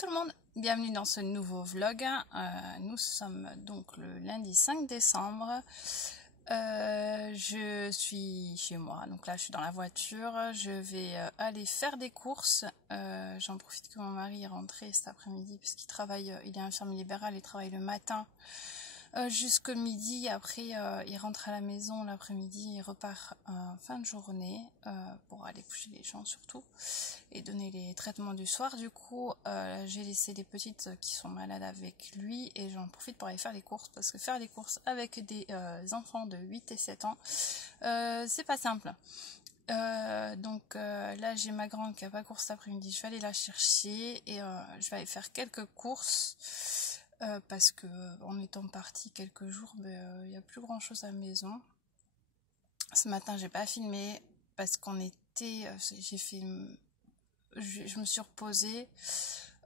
tout le monde, bienvenue dans ce nouveau vlog. Nous sommes donc le lundi 5 décembre. Je suis chez moi, donc là je suis dans la voiture. Je vais aller faire des courses. J'en profite que mon mari est rentré cet après-midi puisqu'il travaille, il est infirmier libéral, il travaille le matin jusqu'au midi. Après il rentre à la maison l'après-midi, il repart fin de journée pour aller coucher les gens surtout et donner les traitements du soir. Du coup j'ai laissé les petites qui sont malades avec lui et j'en profite pour aller faire les courses, parce que faire les courses avec des enfants de 8 et 7 ans c'est pas simple. Là j'ai ma grande qui a pas course cet après-midi, je vais aller la chercher et je vais aller faire quelques courses parce que en étant partie quelques jours, il n'y a plus grand chose à la maison. Ce matin j'ai pas filmé parce qu'on était, je me suis reposée.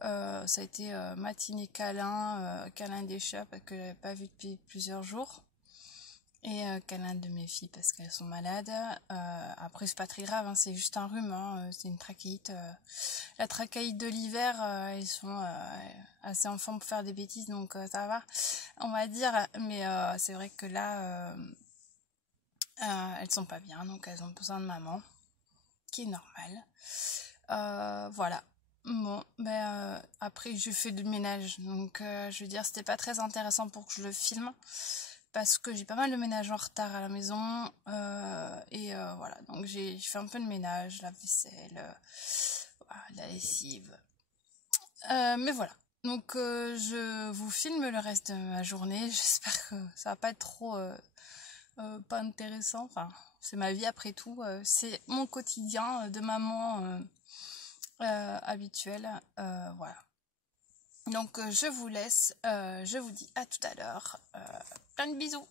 Ça a été matinée câlin des chats parce que je l'avais pas vu depuis plusieurs jours. Et câlin de mes filles parce qu'elles sont malades. Après c'est pas très grave, hein, c'est juste un rhume, hein, c'est une trachéite. La trachéite de l'hiver, ils sont assez en forme pour faire des bêtises, donc ça va, on va dire. Mais c'est vrai que là, elles sont pas bien, donc elles ont besoin de maman, qui est normal. Voilà. Bon, après je fais du ménage, donc je veux dire c'était pas très intéressant pour que je le filme parce que j'ai pas mal de ménage en retard à la maison voilà, donc j'ai fait un peu de ménage, la vaisselle, la lessive, mais voilà, donc je vous filme le reste de ma journée. J'espère que ça va pas être trop pas intéressant, enfin c'est ma vie après tout, c'est mon quotidien de maman habituel, voilà. Donc je vous laisse, je vous dis à tout à l'heure, plein de bisous.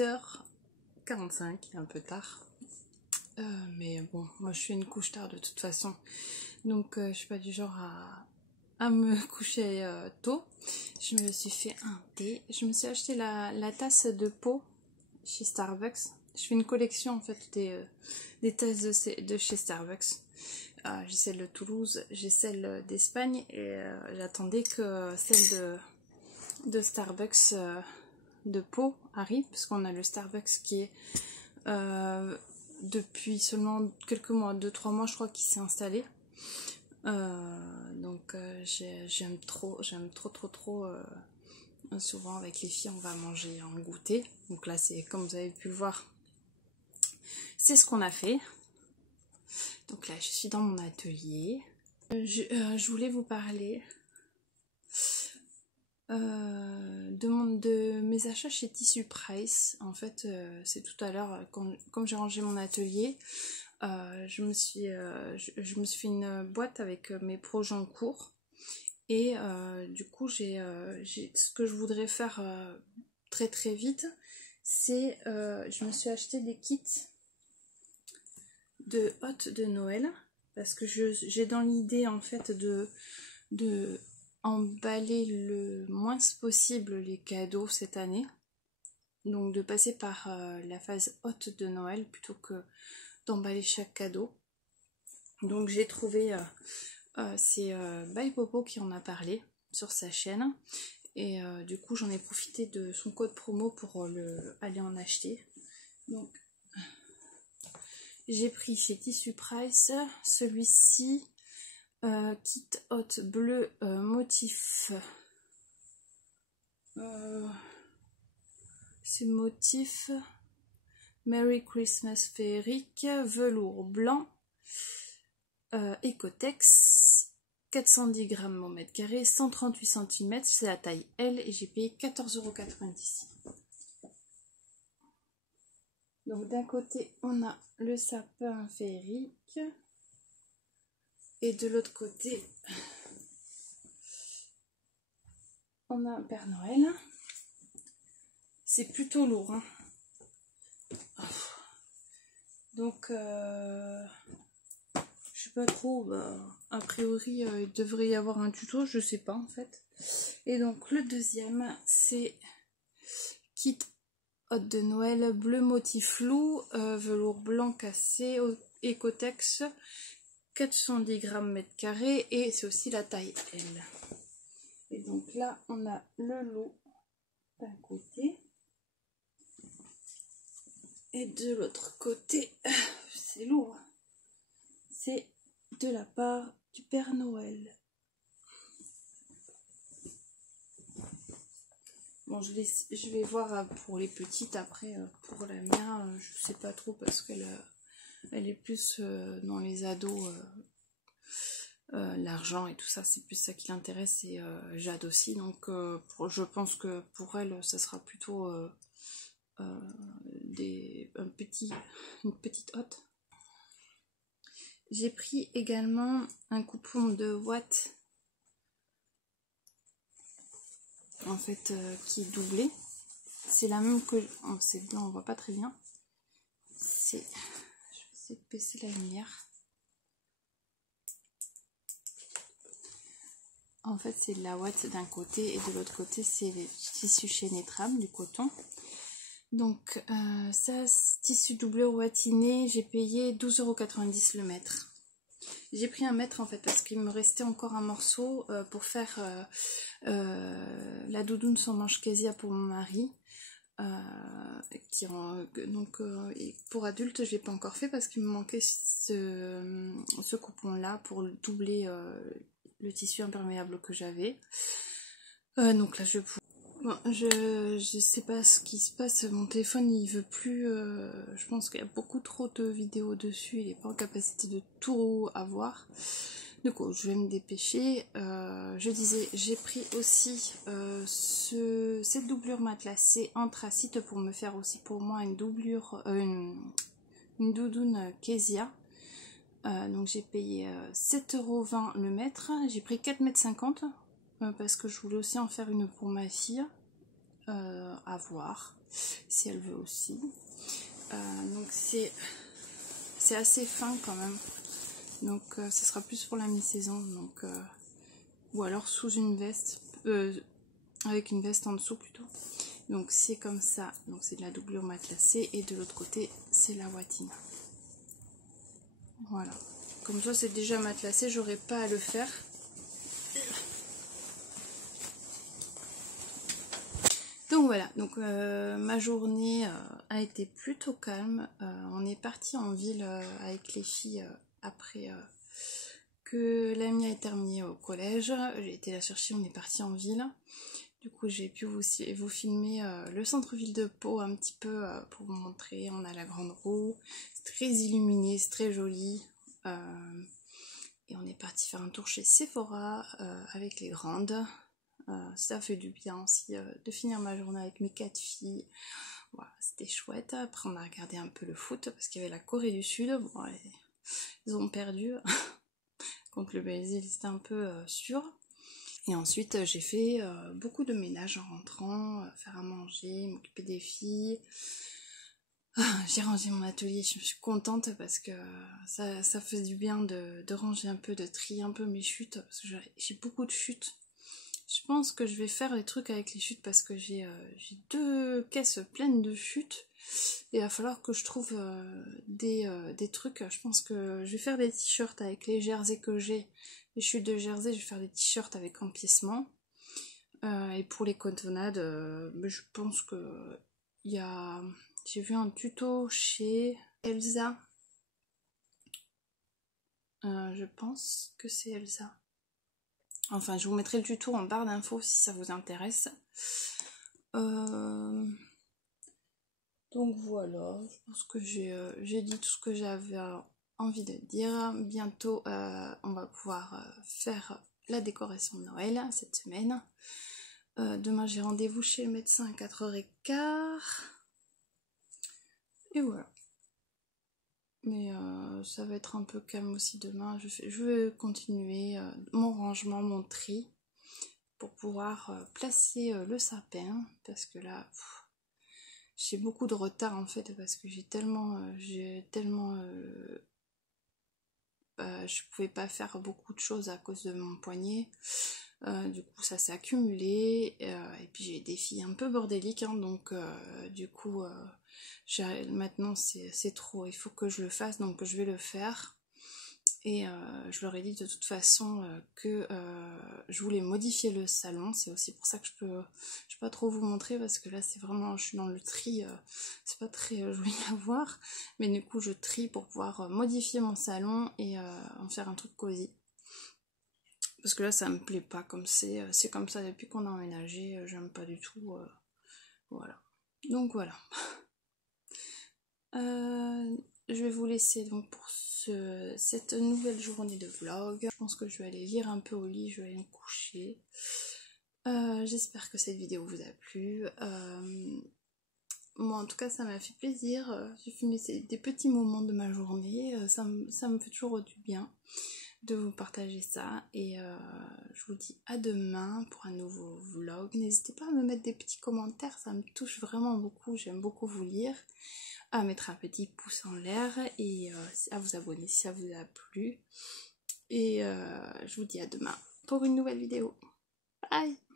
6h45, il est un peu tard. Mais bon, moi je fais une couche tard de toute façon. Donc je suis pas du genre à me coucher tôt. Je me suis fait un thé. Je me suis acheté la tasse de pot chez Starbucks. Je fais une collection en fait des tasses de chez Starbucks. J'ai celle de Toulouse, j'ai celle d'Espagne et j'attendais que celle de Starbucks de Pau arrive, parce qu'on a le Starbucks qui est depuis seulement quelques mois, 2-3 mois je crois, qu'il s'est installé. Donc j'aime trop souvent avec les filles on va manger un goûter. Donc là c'est, comme vous avez pu le voir, c'est ce qu'on a fait. Donc là je suis dans mon atelier. Je voulais vous parler de mes achats chez Tissu Price. En fait c'est tout à l'heure comme j'ai rangé mon atelier, je me suis fait une boîte avec mes projets en cours. Et du coup, ce que je voudrais faire très très vite, c'est je me suis acheté des kits de hôtes de Noël, parce que j'ai dans l'idée en fait de emballer le moins possible les cadeaux cette année. Donc de passer par la phase hôte de Noël plutôt que d'emballer chaque cadeau. Donc j'ai trouvé... c'est By Popo qui en a parlé sur sa chaîne et du coup j'en ai profité de son code promo pour aller en acheter. Donc j'ai pris chez Tissu Price celui-ci, kit hot bleu motif, c'est motif Merry Christmas féerique, velours blanc, Ecotex, 410 grammes au mètre carré, 138 cm, c'est la taille L et j'ai payé 14,90 €. Donc d'un côté on a le sapin féerique et de l'autre côté on a un Père Noël. C'est plutôt lourd, hein. Donc je sais pas trop, a priori il devrait y avoir un tuto, je sais pas en fait. Et donc le deuxième c'est kit hôte de Noël bleu motif flou, velours blanc cassé, Ecotex, 410 grammes mètre carré et c'est aussi la taille L. Et donc là on a le lot d'un côté et de l'autre côté, c'est lourd, c'est de la part du Père Noël. Bon, je vais voir pour les petites après. Pour la mienne, je sais pas trop parce qu'elle est plus dans les ados, l'argent et tout ça, c'est plus ça qui l'intéresse, et Jade aussi. Donc je pense que pour elle, ça sera plutôt une petite hotte. J'ai pris également un coupon de Watt, en fait, qui est doublé. C'est la même que... Oh, c'est blanc, on voit pas très bien. Je vais essayer de baisser la lumière. En fait, c'est de la Watt d'un côté et de l'autre côté, c'est les tissus chez Netram, du coton. Donc, ça, tissu doublure wattiné, j'ai payé 12,90 € le mètre. J'ai pris un mètre en fait parce qu'il me restait encore un morceau pour faire la doudoune sans manche casia pour mon mari. Donc pour adulte je l'ai pas encore fait parce qu'il me manquait ce coupon là pour doubler le tissu imperméable que j'avais. Donc là bon, je sais pas ce qui se passe, mon téléphone il veut plus, je pense qu'il y a beaucoup trop de vidéos dessus, il n'est pas en capacité de tout avoir. Du coup je vais me dépêcher. Je disais, j'ai pris aussi cette doublure matelassée anthracite pour me faire aussi pour moi une doublure, une doudoune Kezia. Donc j'ai payé 7,20 € le mètre, j'ai pris 4,50 m parce que je voulais aussi en faire une pour ma fille. à voir si elle veut aussi. Donc c'est assez fin quand même, donc ce sera plus pour la mi-saison, donc ou alors sous une veste, avec une veste en dessous plutôt. Donc c'est comme ça, donc c'est de la doublure matelassée et de l'autre côté c'est la watine. Voilà, comme ça c'est déjà matelassé, j'aurai pas à le faire. Donc voilà, donc ma journée a été plutôt calme. On est parti en ville avec les filles après que l'amie ait terminé au collège. J'ai été la chercher, on est parti en ville. Du coup j'ai pu vous filmer le centre-ville de Pau un petit peu pour vous montrer. On a la grande roue, c'est très illuminé, c'est très joli. Et on est parti faire un tour chez Sephora avec les grandes. Ça fait du bien aussi de finir ma journée avec mes 4 filles. Voilà, c'était chouette. Après on a regardé un peu le foot parce qu'il y avait la Corée du Sud. Bon, ils ont perdu contre le Brésil, c'était un peu sûr. Et ensuite j'ai fait beaucoup de ménage en rentrant, faire à manger, m'occuper des filles. J'ai rangé mon atelier, je suis contente parce que ça fait du bien de ranger un peu, de trier un peu mes chutes, parce que j'ai beaucoup de chutes. Je pense que je vais faire des trucs avec les chutes parce que j'ai 2 caisses pleines de chutes. Et il va falloir que je trouve des trucs. Je pense que je vais faire des t-shirts avec les jerseys que j'ai. Les chutes de jersey, je vais faire des t-shirts avec empiècement. Et pour les cotonnades, je pense que j'ai vu un tuto chez Elsa. Je pense que c'est Elsa. Enfin, je vous mettrai le tuto en barre d'infos si ça vous intéresse. Donc voilà, je pense que j'ai dit tout ce que j'avais envie de dire. Bientôt, on va pouvoir faire la décoration de Noël cette semaine. Demain, j'ai rendez-vous chez le médecin à 4h15. Et voilà. Mais ça va être un peu calme aussi demain. Je vais continuer mon rangement, mon tri pour pouvoir placer le sapin. Parce que là, j'ai beaucoup de retard en fait. Parce que je pouvais pas faire beaucoup de choses à cause de mon poignet. Du coup ça s'est accumulé et puis j'ai des filles un peu bordéliques hein, donc du coup maintenant c'est trop, il faut que je le fasse, donc je vais le faire. Et je leur ai dit de toute façon que je voulais modifier le salon. C'est aussi pour ça que je peux pas trop vous montrer parce que là c'est vraiment, je suis dans le tri, c'est pas très joli à voir, mais du coup je trie pour pouvoir modifier mon salon et en faire un truc cosy. Parce que là ça me plaît pas comme c'est comme ça depuis qu'on a emménagé, j'aime pas du tout, voilà. Donc voilà. Je vais vous laisser donc pour cette nouvelle journée de vlog. Je pense que je vais aller lire un peu au lit, je vais aller me coucher. J'espère que cette vidéo vous a plu. Moi en tout cas ça m'a fait plaisir. J'ai filmé des petits moments de ma journée. Ça me fait toujours du bien de vous partager ça. Et je vous dis à demain pour un nouveau vlog. N'hésitez pas à me mettre des petits commentaires, ça me touche vraiment beaucoup. J'aime beaucoup vous lire. À mettre un petit pouce en l'air et à vous abonner si ça vous a plu. Et je vous dis à demain pour une nouvelle vidéo. Bye!